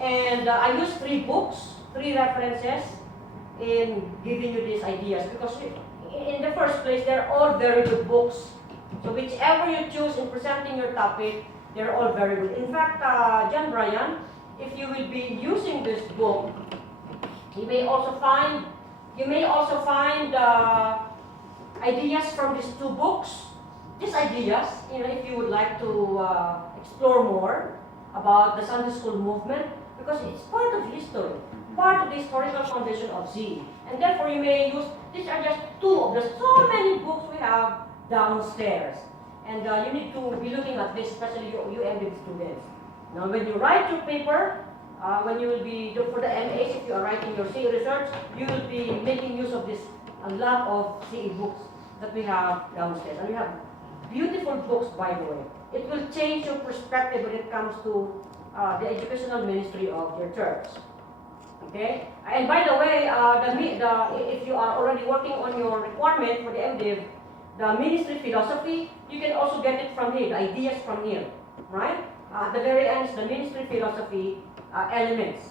And I use 3 books, 3 references in giving you these ideas, because in the first place, they're all very good books. So whichever you choose in presenting your topic, they're all very good. In fact, John Bryan, if you will be using this book, you may also find ideas from these 2 books. These ideas, if you would like to explore more about the Sunday school movement, because it's part of history, part of the historical foundation of CE. And therefore you may use, these are just 2 of the so many books we have downstairs. And you need to be looking at this, especially you MD students. Now when you write your paper, when you will be, for the MAs, if you are writing your CE research, you will be making use of this, a lot of CE books that we have downstairs. And we have beautiful books, by the way. It will change your perspective when it comes to the educational ministry of your church. Okay? And by the way, if you are already working on your requirement for the MDiv, the ministry philosophy, you can also get it from here, the ideas from here. Right? At the very end is the ministry philosophy elements.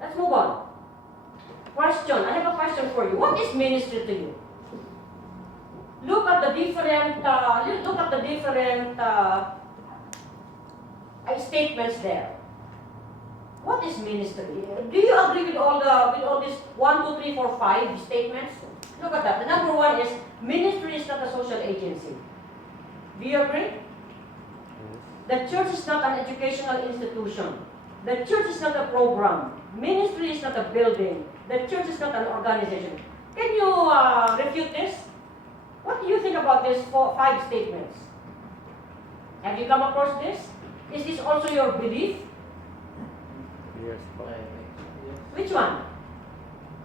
Let's move on. Question. I have a question for you. What is ministry to you? Look at the different statements there. What is ministry? Do you agree with all these 1, 2, 3, 4, 5 statements? Look at that. The number 1 is ministry is not a social agency. Do you agree? The church is not an educational institution. The church is not a program. Ministry is not a building. The church is not an organization. Can you refute this? What do you think about these 5 statements? Have you come across this? Is this also your belief? Yes. Which one?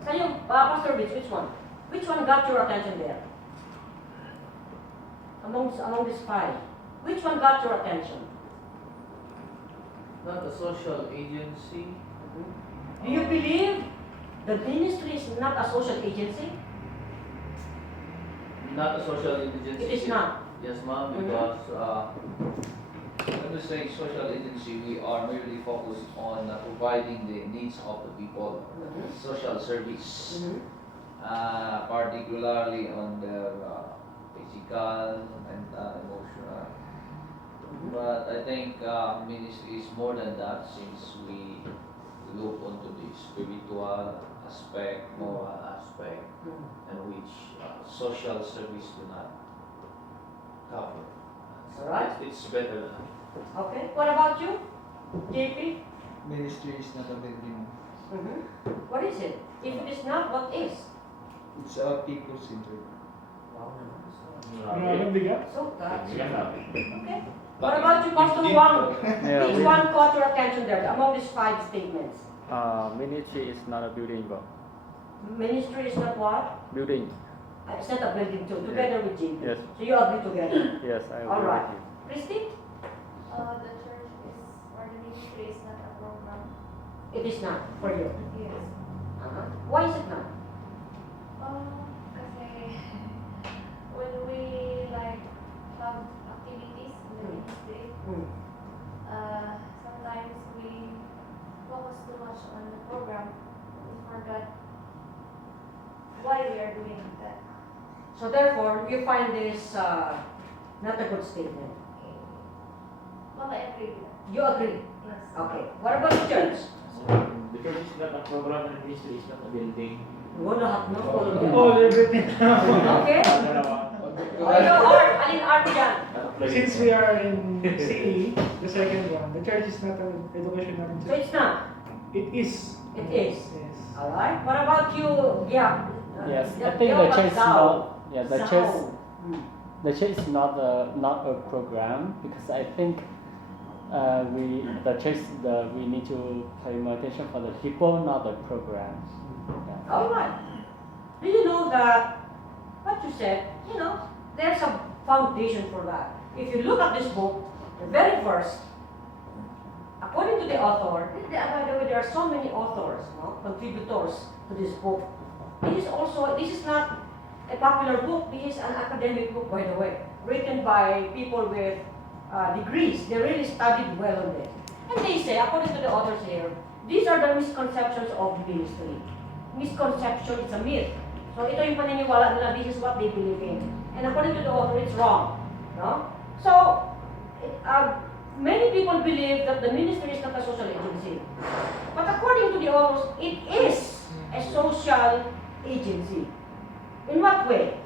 Can you, Pastor Rich, which one? Which one got your attention there? Among these 5, which one got your attention? Not a social agency. Do you believe the ministry is not a social agency? Not a social agency. It is not. Yes, ma'am, because when we say social agency, we are merely focused on providing the needs of the people, social service, particularly on the physical, mental, emotional. But I think ministry is more than that, since we look onto the spiritual aspect, moral aspect, and which social service do not cover. Alright. It's better. Okay. What about you, JP? Ministry is not a building. What is it? If it is not, what is? It's people-centered. So that's okay. What about you, Pastor Wang? Which one caught your attention there among these 5 statements? Ministry is not a building, bro. Ministry is not what? Building. It's not a building too, together with JP. Yes. So you agree together? Yes, I agree All right. with you. Christy? The church is, or the ministry is not a program. It is not for you. Yes. Why is it not? Kasi when we like have activities in the ministry, sometimes we focus too much on the program. We forgot why we are doing that. So therefore, you find this not a good statement. Well, I agree with that. You agree? Yes. Okay. What about the church? The church is not a program and ministry is not a building. Wala lahat, no? All everything. Okay. Alin art dyan? Since we are in CE, the second one, the church is not an educational So institution. it's not? It is. It is. Yes. Alright. What about you? Yeah. Yes, I think the church is not. Yeah, the church is not a program, because I think we need to pay more attention for the people, not the program. Yeah. Alright. Do you know that what you said, there's a foundation for that. If you look at this book, the very first, according to the author, by the way, there are so many authors, contributors to this book. This is not a popular book, this is an academic book, by the way, written by people with degrees. They really studied well on it. And they say, according to the authors here, these are the misconceptions of ministry. Misconception is a myth. So ito yung paniniwala nila, this is what they believe in. And according to the author, it's wrong. No? So, many people believe that the ministry is not a social agency. But according to the authors, it is a social agency. In what way?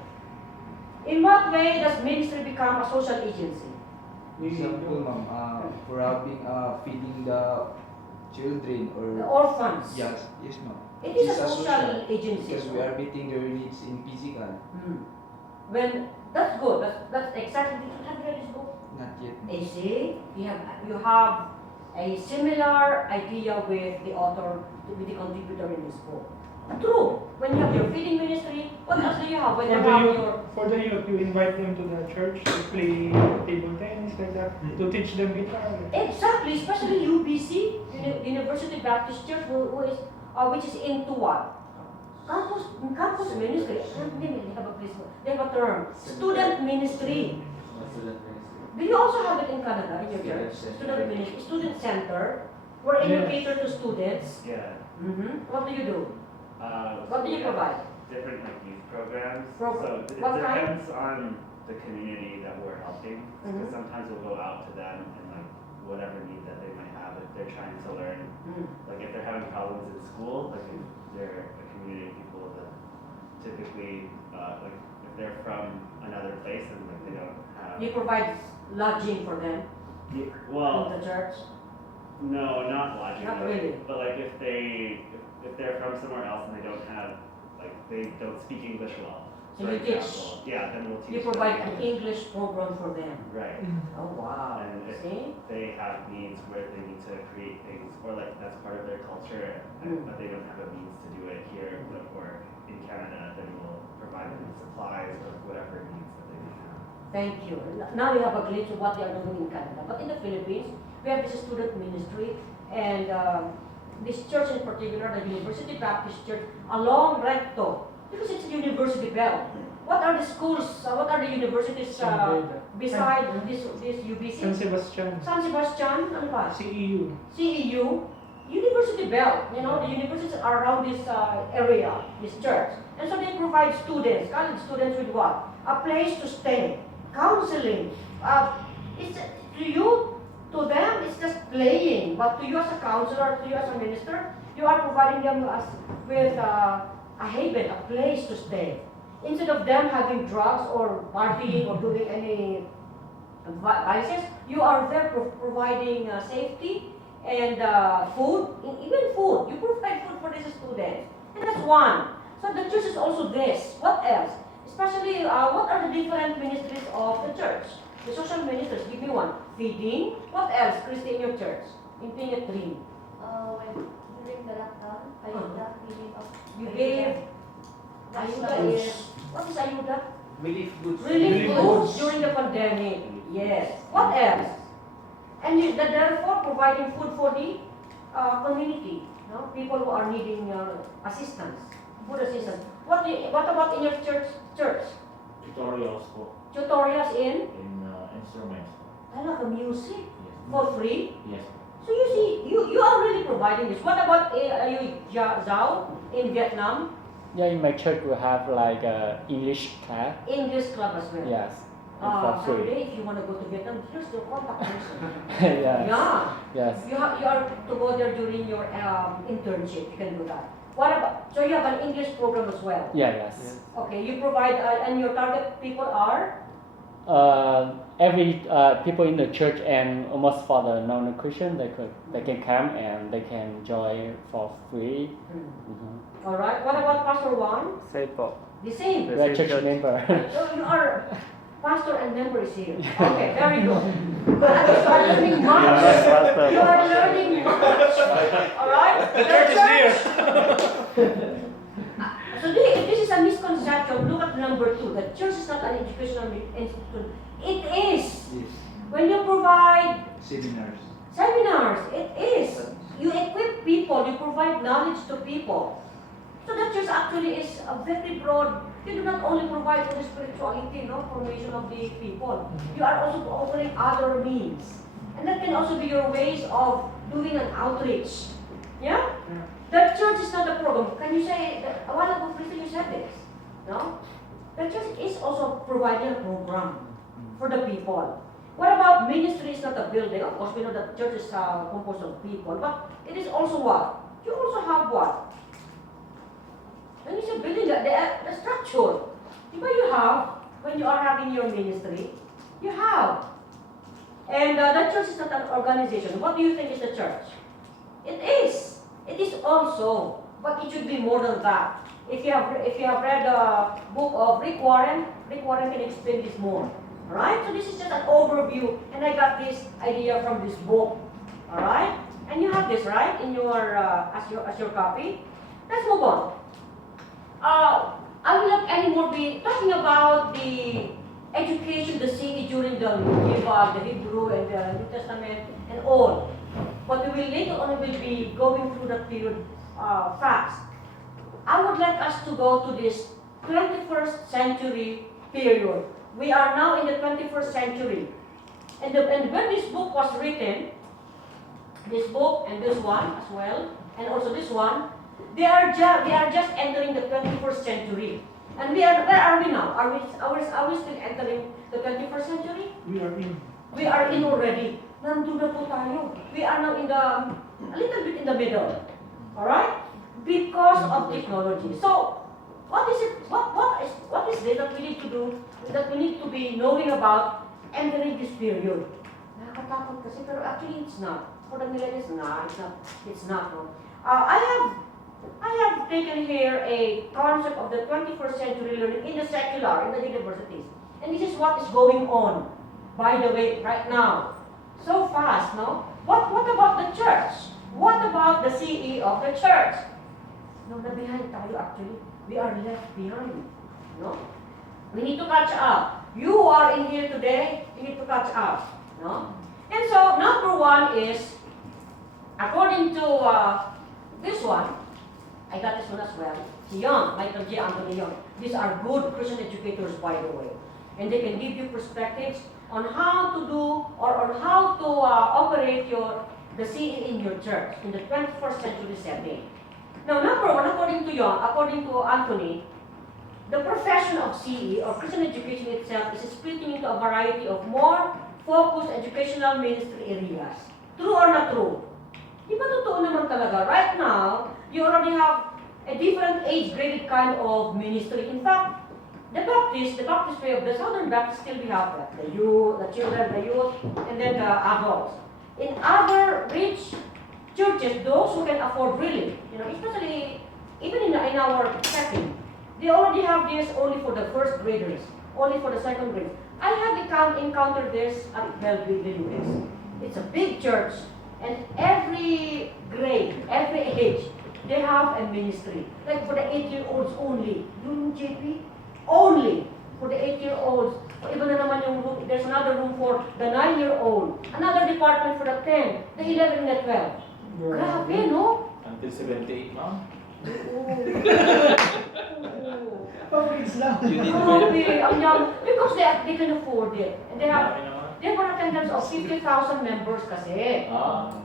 In what way does ministry become a social agency? Example, ma'am, for having feeding the children The or orphans. yes, ma'am. It is a It's social agency. because we are meeting their needs in physical. When that's good. That's exactly. Did you have read this book? Not yet. You see, you have a similar idea with the author, with the contributor in this book. True. When you have your feeding ministry, what else do you have? When you have your For the youth, you invite them to the church to play table tennis like that, to teach them guitar. exactly, especially UBC, University Baptist Church, which is into what? Campus ministry. They have a term. Student ministry. Do you also have it in Canada, in your church? Student ministry, student center, where you cater to students. Yeah. What do you do? What do you we have provide? Different like youth programs. Program. So it What kind? depends on the community that we're helping. Mhm. Because sometimes we'll go out to them and like whatever need that they might have if they're trying to learn. Like if they're having problems in school, like if they're a community of people that typically like if they're from another place and like they don't have. You provide lodging for them Well, in the church. no, not lodging. Not but, really. But like if they're from somewhere else and they don't have like they don't speak English well. So for you teach. example, yeah, then we'll teach. You them provide an English program for them. Right. Oh wow. And if See? they have needs where they need to create things, or like that's part of their culture, but they don't have a means to do it here or in Canada, then we'll provide them with supplies or whatever needs that they may have. Thank you. Now we have a glimpse of what they are doing in Canada. But in the Philippines, we have this student ministry, and this church in particular, the University Baptist Church, along Recto, because it's a university belt. What are the schools, what are the universities beside this UBC? San Sebastian, San Sebastian, ano ba? CEU. CEU, University Belt, you know, the universities are around this area, this church. And so they provide students, college students with what? A place to stay, counseling. To them, it's just playing. But to you as a counselor, to you as a minister, you are providing them with a haven, a place to stay. Instead of them having drugs or partying or doing any vices, you are there providing safety and food, even food. You provide food for these students. And that's one. So the church is also this. What else? Especially, what are the different ministries of the church? The social ministers, give me one. Feeding. What else, Christy, in your church? In Pinya 3. During the lockdown, ayuda, giving of You gave ayuda is, what is ayuda? Relief goods. Relief Relief goods goods. during the pandemic. Yes. What else? And therefore providing food for the community. No? People who are needing assistance, food assistance. What about in your church? Tutorials po Tutorials in instruments po. talaga music Yes. for free. Yes. So you see, you are really providing this. What about Zhao in Vietnam? Yeah, in my church we have like English class. English club as well. Yes. And for free. Someday, if you want to go to Vietnam, here's your contact person. Yes. Yeah. Yes. You are to go there during your internship. You can do that. What about? So you have an English program as well. Yeah. Yes. Okay. You provide, and your target people are. Every people in the church and almost for the non-Christian, they can come and they can join for free. All right. What about Pastor Juan? Say for The same. we are church member. So you are pastor and member is here. Okay. Very good. But you are learning much. You are learning much. All right. The church is here. So this is a misconception. Look at number 2. The church is not an educational institution. It is. Yes. When you provide Seminars. it is. You equip people. You provide knowledge to people. So the church actually is a very broad. You do not only provide for the spirituality, formation of the people. You are also offering other means. And that can also be your ways of doing an outreach. Yeah? Yeah. The church is not a program. Can you say, a while ago, Christian, you said this? No? The church is also providing a program for the people. What about ministry is not a building? Of course, we know that church is composed of people, but it is also what? You also have what? When you say building, the structure. But you have, when you are having your ministry, you have. And the church is not an organization. What do you think is the church? It is. It is also, but it should be more than that. If you have read the book of Rick Warren can explain this more. Alright? So this is just an overview, and I got this idea from this book. Alright? And you have this, right, in your as your copy. Let's move on. I will not anymore be talking about the education, the CE during the Bible, the Hebrew, and the New Testament, and all. But we will later on will be going through that period fast. I would like us to go to this 21st century period. We are now in the 21st century. And when this book was written, this book and this one as well, and also this one, they are just entering the 21st century. And where are we now? Are we still entering the 21st century? We are in. We are in already. Nandun na po tayo. We are now in a little bit in the middle. Alright? Because of technology. So, what is it? What is it that we need to do? That we need to be knowing about entering this period? Nakakatakot kasi, pero actually it's not. For the millennials, it's not. No? I have taken here a concept of the 21st century learning in the secular, in the universities. And this is what is going on, by the way, right now. So fast, no? What about the church? What about the CE of the church? No, na behind tayo actually. We are left behind, no? We need to catch up. You are in here today, you need to catch up, no? And so, number one is, according to this one, I got this one as well. Young, Michael J. Anthony Young. These are good Christian educators, by the way. And they can give you perspectives on how to do or on how to operate the CE in your church in the 21st century setting. Now, number one, according to Young, according to Anthony, the profession of CE or Christian education itself is splitting into a variety of more focused educational ministry areas. True or not true? Di ba totoo naman talaga? Right now, you already have a different age-graded kind of ministry. In fact, the Baptist way of the Southern Baptist still we have that. The youth, the children, the youth, and then the adults. In other rich churches, those who can afford really, especially even in our setting, they already have this only for the first graders, only for the second graders. I have encountered this at Belleville, the US. It's a big church, and every grade, every age, they have a ministry. Like for the 8-year-olds only. Yung JP? Only for the 8-year-olds. Iba na naman yung room. There's another room for the 9-year-old. Another department for the 10, the 11, and the 12. Grabe, no? Until 78, no? Pabilis lang. Grabe, ang young. Because they can afford it. And they have attendance of 50,000 members kasi.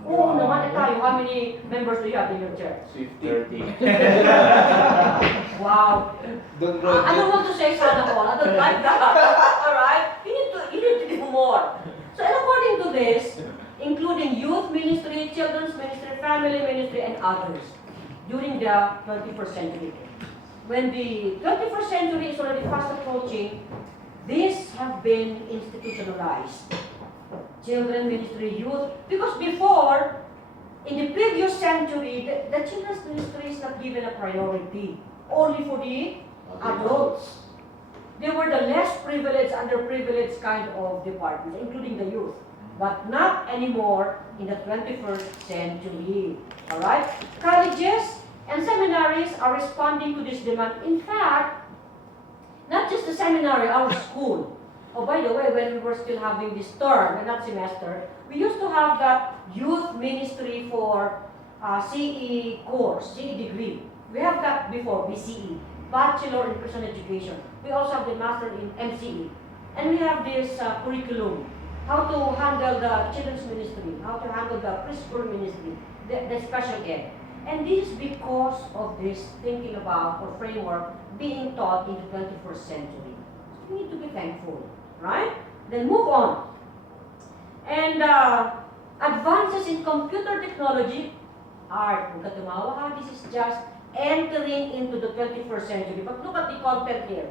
Oo naman, tayo, how many members do you have in your church? 30. Wow. Don't I don't want to say sana all. I don't like that. Alright? You need to do more. So, and according to this, including youth ministry, children's ministry, family ministry, and others, during the 21st century. When the 21st century is already fast approaching, these have been institutionalized. Children ministry, youth, because before, in the previous century, the children's ministry is not given a priority, only for the adults. They were the less privileged, underprivileged kind of departments, including the youth. But not anymore in the 21st century. Alright? Colleges and seminaries are responding to this demand. In fact, not just the seminary, our school. Oh, by the way, when we were still having this term, and not semester, we used to have that youth ministry for CE course, CE degree. We have that before, BCE, Bachelor in Christian Education. We also have the Master in MCE. And we have this curriculum. how to handle the children's ministry, how to handle the preschool ministry, the special ed. And this is because of this thinking about or framework being taught in the 21st century. So we need to be thankful, right? Then move on. And advances in computer technology are, kung katumawa ha, this is just entering into the 21st century. But look at the content here.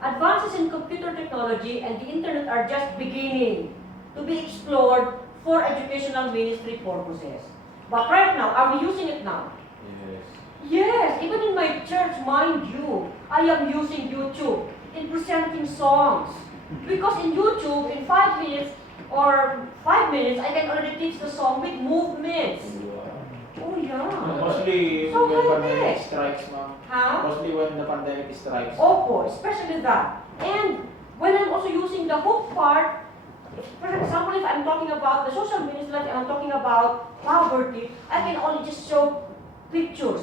Advances in computer technology and the internet are just beginning to be explored for educational ministry purposes. But right now, are we using it now? Yes. Yes, even in my church, mind you, I am using YouTube in presenting songs. Because in YouTube, in 5 minutes or 5 minutes, I can already teach the song with movements. Oh yeah. Mostly So when high pandemic tech. strikes, ma'am. Huh? Mostly when the pandemic strikes. Opo, especially that. And when I'm also using the hook part, for example, if I'm talking about the social ministry, like I'm talking about poverty, I can only just show pictures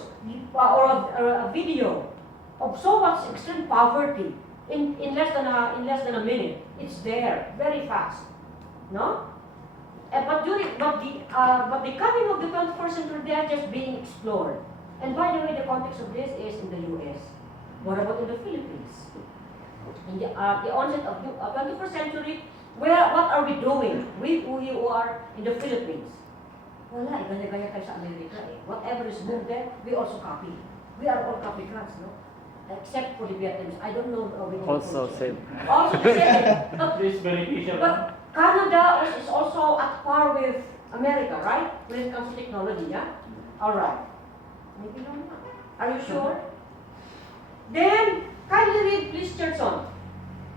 or a video of so much extreme poverty in less than a minute. It's there, very fast, no? But the coming of the 21st century, they are just being explored. And by the way, the context of this is in the U.S. What about in the Philippines? In the onset of the 21st century, what are we doing? We who are in the Philippines. Wala, gaya-gaya tayo sa Amerika eh. Whatever is moved there, we also copy. We are all copycats, no? Except for the Vietnamese. I don't know. Also same. Also the same. This is beneficial. But Canada is also at par with America, right? When it comes to technology, yeah? Alright. Maybe not. Are you sure? Then, kindly read, please, Churchon.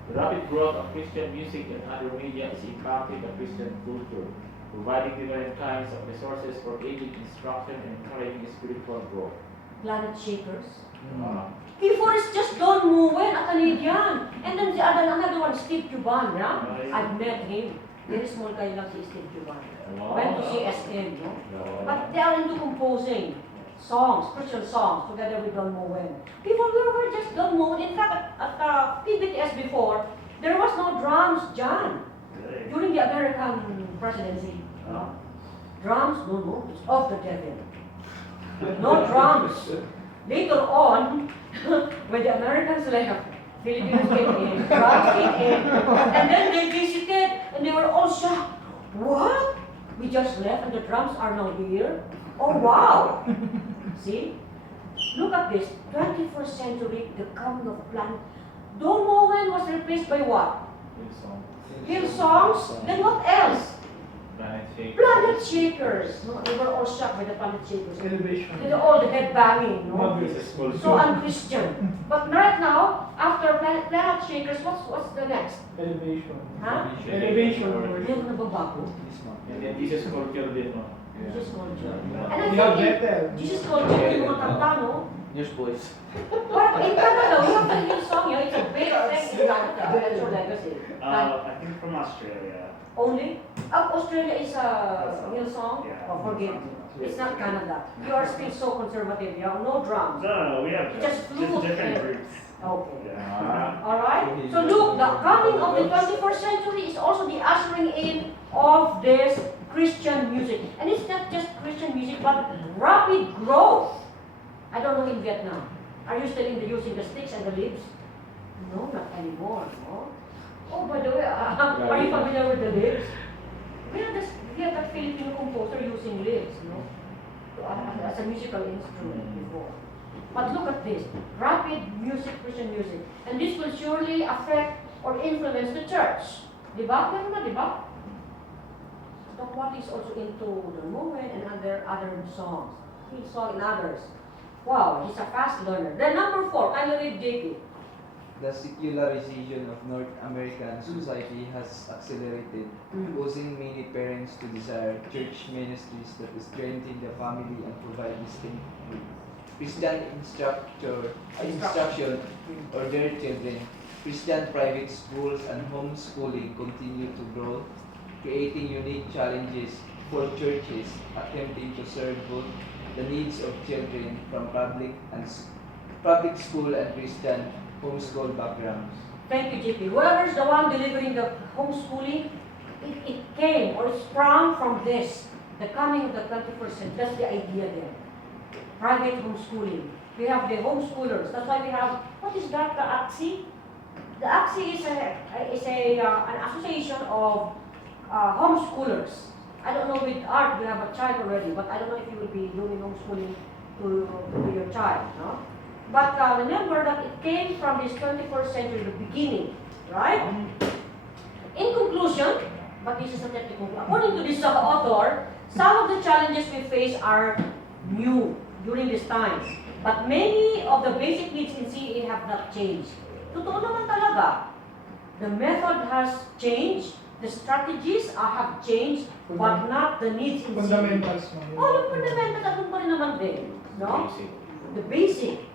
The rapid growth of Christian music and other media is impacting the Christian culture, providing different kinds of resources for aiding instruction and encouraging spiritual growth. Planet Shakers. Uh, Before it's just Don Moen, a Canadian. And then another one, Steve Cuban, yeah? I've met him. Very small guy lang si Steve Cuban. Went to CSM, no? But they are into composing songs, Christian songs, together with Don Moen. Before we were just Don Moen. In fact, at PBTS before, there was no drums, John. During the American presidency, no? Drums, no, it's of the devil. No drums. Later on, when the Americans left, Filipinos came in, drums came in, and then they visited, and they were all shocked. What? We just left and the drums are now here? Oh wow! See? Look at this. 21st century, the coming of planet. Don Moen was replaced by what? Hillsongs? Then what else? Planet Shakers. No, they were all shocked by the Planet Shakers. Elevation. And all the head banging, no? So unchristian. But right now, after Planet Shakers, what's the next? Elevation. Huh? Elevation. Meron na babago? And then Jesus culture din, no? Jesus culture. Yeah. And I We have think better. Jesus culture yung mga kanta, no? Newsboys. But in Canada, we have the Hillsong, yeah? It's a big thing in Canada. That's your legacy. I think from Australia. Only? Australia is a Hillsong? Yeah. Oh, forget it. It's not Canada. You are still so conservative. You have no drums. No, we have Just flute different and- groups. Okay. Yeah. Alright? So look, the coming of the 21st century is also the ushering in of this Christian music. And it's not just Christian music, but rapid growth. I don't know in Vietnam. Are you still using the sticks and the leaves? No, not anymore. No? Oh, by the way, are you familiar with the leaves? We have that Filipino composer using leaves, no? As a musical instrument before. But look at this, rapid music, Christian music. And this will surely affect or influence the church. Diba? Meron na, diba? Stokwati is also into the movement and other songs. Hillsong and others. Wow, he's a fast learner. Then number 4, can you read JP? The secularization of North American society has accelerated, causing many parents to desire church ministries that strengthen the family and provide distinct Christian instruction for their children. Christian private schools and homeschooling continue to grow, creating unique challenges for churches attempting to serve both the needs of children from public school and Christian homeschool backgrounds. Thank you, JP. Whoever's the one delivering the homeschooling, it came or it sprung from this, the coming of the 21st century. That's the idea there. Private homeschooling. We have the homeschoolers. That's why we have, what is that, the AXI? The AXI is an association of homeschoolers. I don't know with Art, you have a child already, but I don't know if you will be doing homeschooling to your child, no? But remember that it came from this 21st century, the beginning, right? In conclusion, but this is a technical, according to this author, some of the challenges we face are new during this time. But many of the basic needs in CE have not changed. Totoo naman talaga. The method has changed, the strategies have changed, but not the needs in CE. Fundamentals mo. Oh, yung fundamentals, atong pa rin naman din. No? The basic.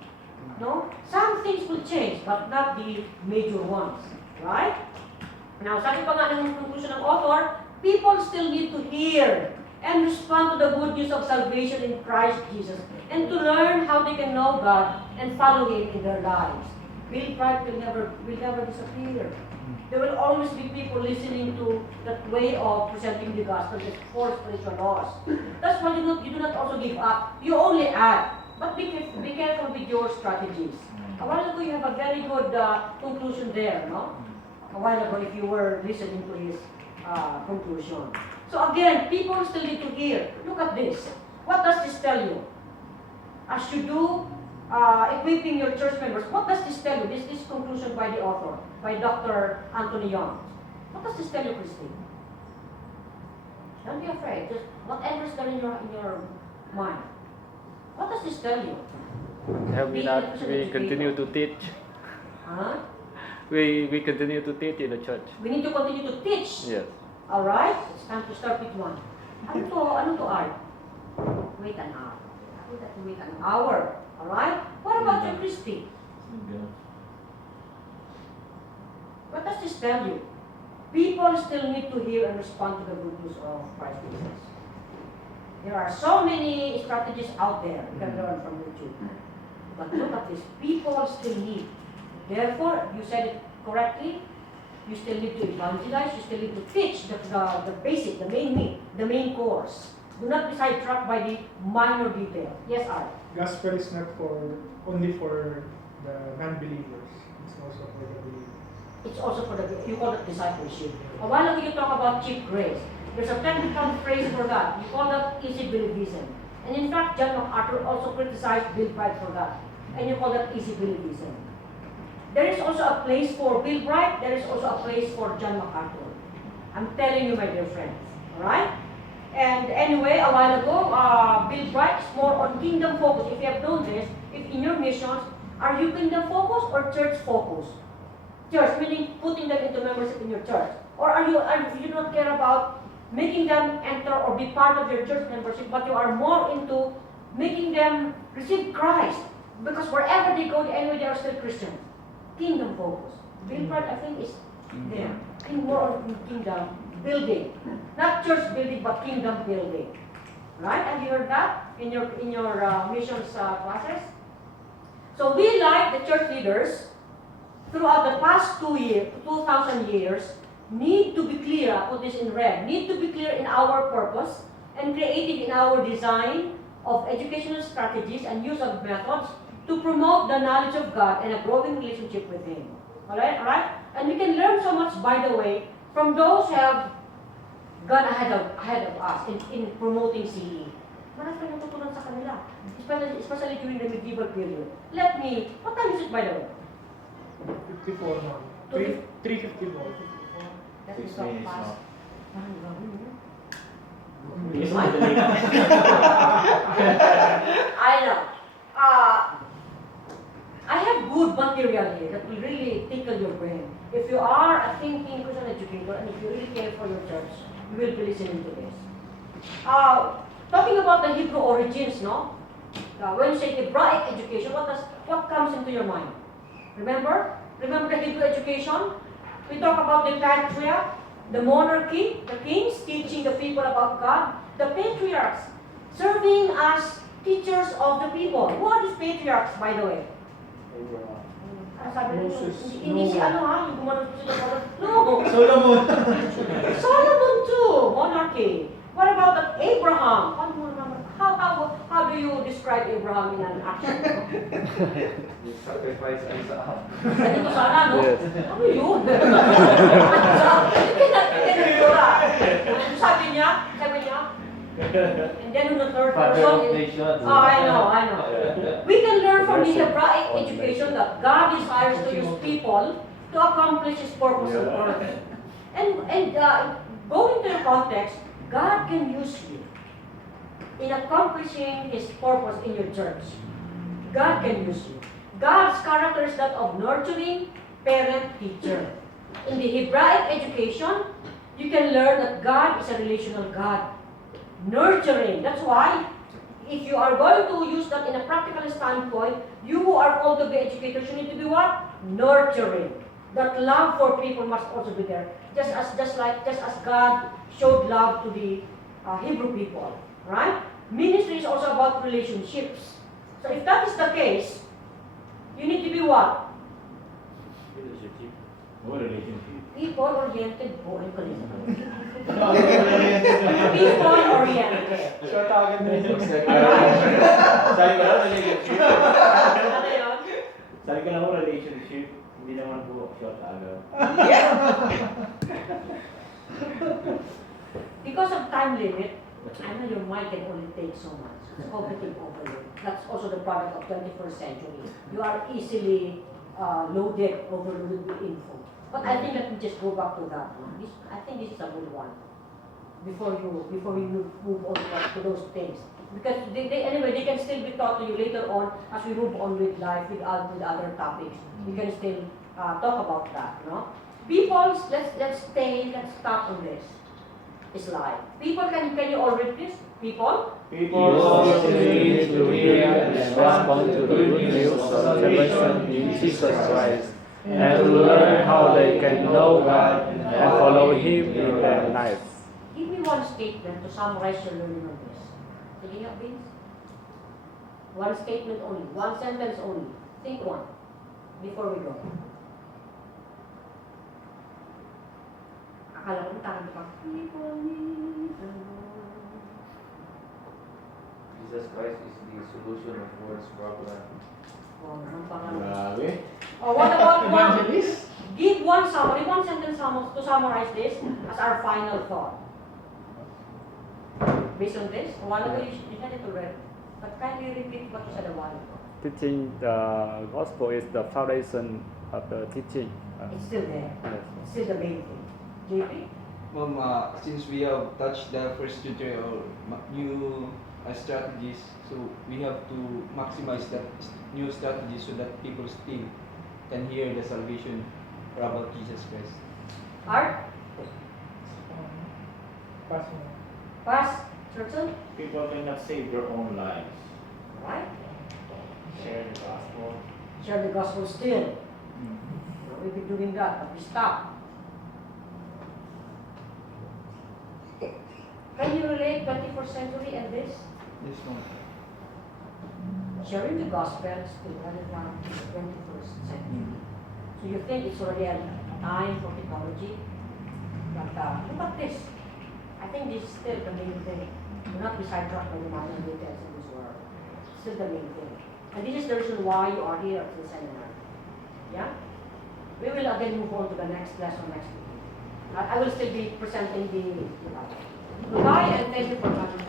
No? Some things will change, but not the major ones. Right? Now, sabi pa nga ng conclusion ng author, people still need to hear and respond to the good news of salvation in Christ Jesus, and to learn how they can know God and follow Him in their lives. Bill pride will never disappear. There will always be people listening to that way of presenting the gospel, the four spiritual laws. That's why you do not also give up. You only add. But be careful with your strategies. A while ago, you have a very good conclusion there, no? A while ago, if you were listening to his conclusion. So again, people still need to hear. Look at this. What does this tell you? As you do equipping your church members, what does this tell you? This conclusion by the author, by Dr. Anthony Young. What does this tell you, Christine? Don't be afraid. Just whatever is there in your mind. What does this tell you? Have we Being not, a Christian we continue educator. to teach. Huh? We continue to teach in the church. We need to continue to teach. Yes. All right? It's time to start with one. Ano to Art? Wait an hour. Wait an hour. All right? What about you, Christy? What does this tell you? People still need to hear and respond to the good news of Christ Jesus. There are so many strategies out there you can learn from YouTube. But look at this. People still need. Therefore, you said it correctly. You still need to evangelize. You still need to teach the basic, the main meat, the main course. Do not be sidetracked by the minor detail. Yes, Art? Gospel is not only for the non-believers. It's also for the believers. It's also for the, you call it discipleship. A while ago you talk about cheap grace. There's a technical phrase for that. You call that easy believism. And in fact, John MacArthur also criticized Bill Bright for that. And you call that easy believism. There is also a place for Bill Bright. There is also a place for John MacArthur. I'm telling you, my dear friends. Alright? And anyway, a while ago, Bill Bright is more on kingdom focus. If you have known this, if in your missions, are you kingdom focused or church focused? Church, meaning putting them into membership in your church. Or are you not care about making them enter or be part of your church membership, but you are more into making them receive Christ? Because wherever they go, anyway, they are still Christians. Kingdom focus. Bill Bright, I think, is there. In more on kingdom building. Not church building, but kingdom building. Right? Have you heard that in your missions classes? So we, like the church leaders, throughout the past 2,000 years, need to be clear, I put this in red, need to be clear in our purpose and creative in our design of educational strategies and use of methods to promote the knowledge of God and a growing relationship with Him. Alright? And we can learn so much, by the way, from those who have gone ahead of us in promoting CE. Marami pa natutunan sa kanila, especially during the medieval period. What time is it, by the way? 54 now. 3:54. That is 6 so minutes fast. now. Parang grabe, no? Yes, madali na. I know. I have good material here that will really tickle your brain. If you are a thinking Christian educator and if you really care for your church, you will be listening to this. Talking about the Hebrew origins, no? When you say Hebraic education, what comes into your mind? Remember the Hebrew education? We talk about the patriarch, the monarchy, the kings teaching the people about God, the patriarchs serving as teachers of the people. Who are these patriarchs, by the way? Ang sabi niyo, Moses, hindi si Noah. ano ha, yung gumanon sila sa no! Solomon. Solomon too, monarchy. What about that Abraham? How do you describe Abraham in an action? You sacrifice Isaac. Ganito sana, no? Yes. Ano yun? Sabi niya, and then on the third Father person, of nations. oh, I know. We can learn from the Hebraic education that God desires to use people to accomplish His purpose on earth. And going to the context, God can use you in accomplishing His purpose in your church. God can use you. God's character is that of nurturing, parent, teacher. In the Hebraic education, you can learn that God is a relational God. Nurturing. That's why, if you are going to use that in a practical standpoint, you who are called to be educators, you need to be what? Nurturing. That love for people must also be there. Just as God showed love to the Hebrew people, right? Ministry is also about relationships. So if that is the case, you need to be what? What relationship? People-oriented po. People-oriented. Short target na yun. Sabi ko lang relationship. Ano yun? Sabi ko lang relationship. Hindi naman po short agad. Because of time limit, I know your mind can only take so much. It's everything over you. That's also the product of 21st century. You are easily overloaded with info. But I think let me just go back to that one. I think this is a good one. Before you move on to those things. Because anyway, they can still be taught to you later on as we move on with life, with other topics. We can still talk about that, no? People, let's stop on this. Slide. People, can you all read this? People? People need to hear and respond to the good news of salvation in Jesus Christ, and to learn how they can know God and follow Him in their lives. Give me one statement to summarize your learning on this. Sige nga, Vince. One statement only. One sentence only. Think one. Before we go. Akala ko tayo pa. People need the Lord. Jesus Christ is the solution of world's problem. Wow, ang pangalan. Grabe. Oh, what about one? Evangelist. Give one summary, one sentence to summarize this as our final thought. Based on this, a while ago you said it already. But kindly repeat what you said a while ago. Teaching the gospel is the foundation of the teaching. It's still there. Yes. It's still the main thing. JP? Ma'am, since we have touched the first tutorial, new strategies, so we have to maximize that new strategy so that people still can hear the salvation about Jesus Christ. Art? Pass mo. Pass? Churchill? People cannot save their own lives. Right? Share the gospel. Share the gospel still. We've been doing that, but we stopped. Can you relate 21st century and this? Yes, ma'am. Sharing the gospel is still relevant in the 21st century. So you think it's already a time for technology? But look at this. I think this is still the main thing. Do not be sidetracked by the minor details in this world. It's still the main thing. And this is the reason why you are here at the seminar. Yeah? We will again move on to the next lesson next week. I will still be presenting the Goodbye and thank you for coming.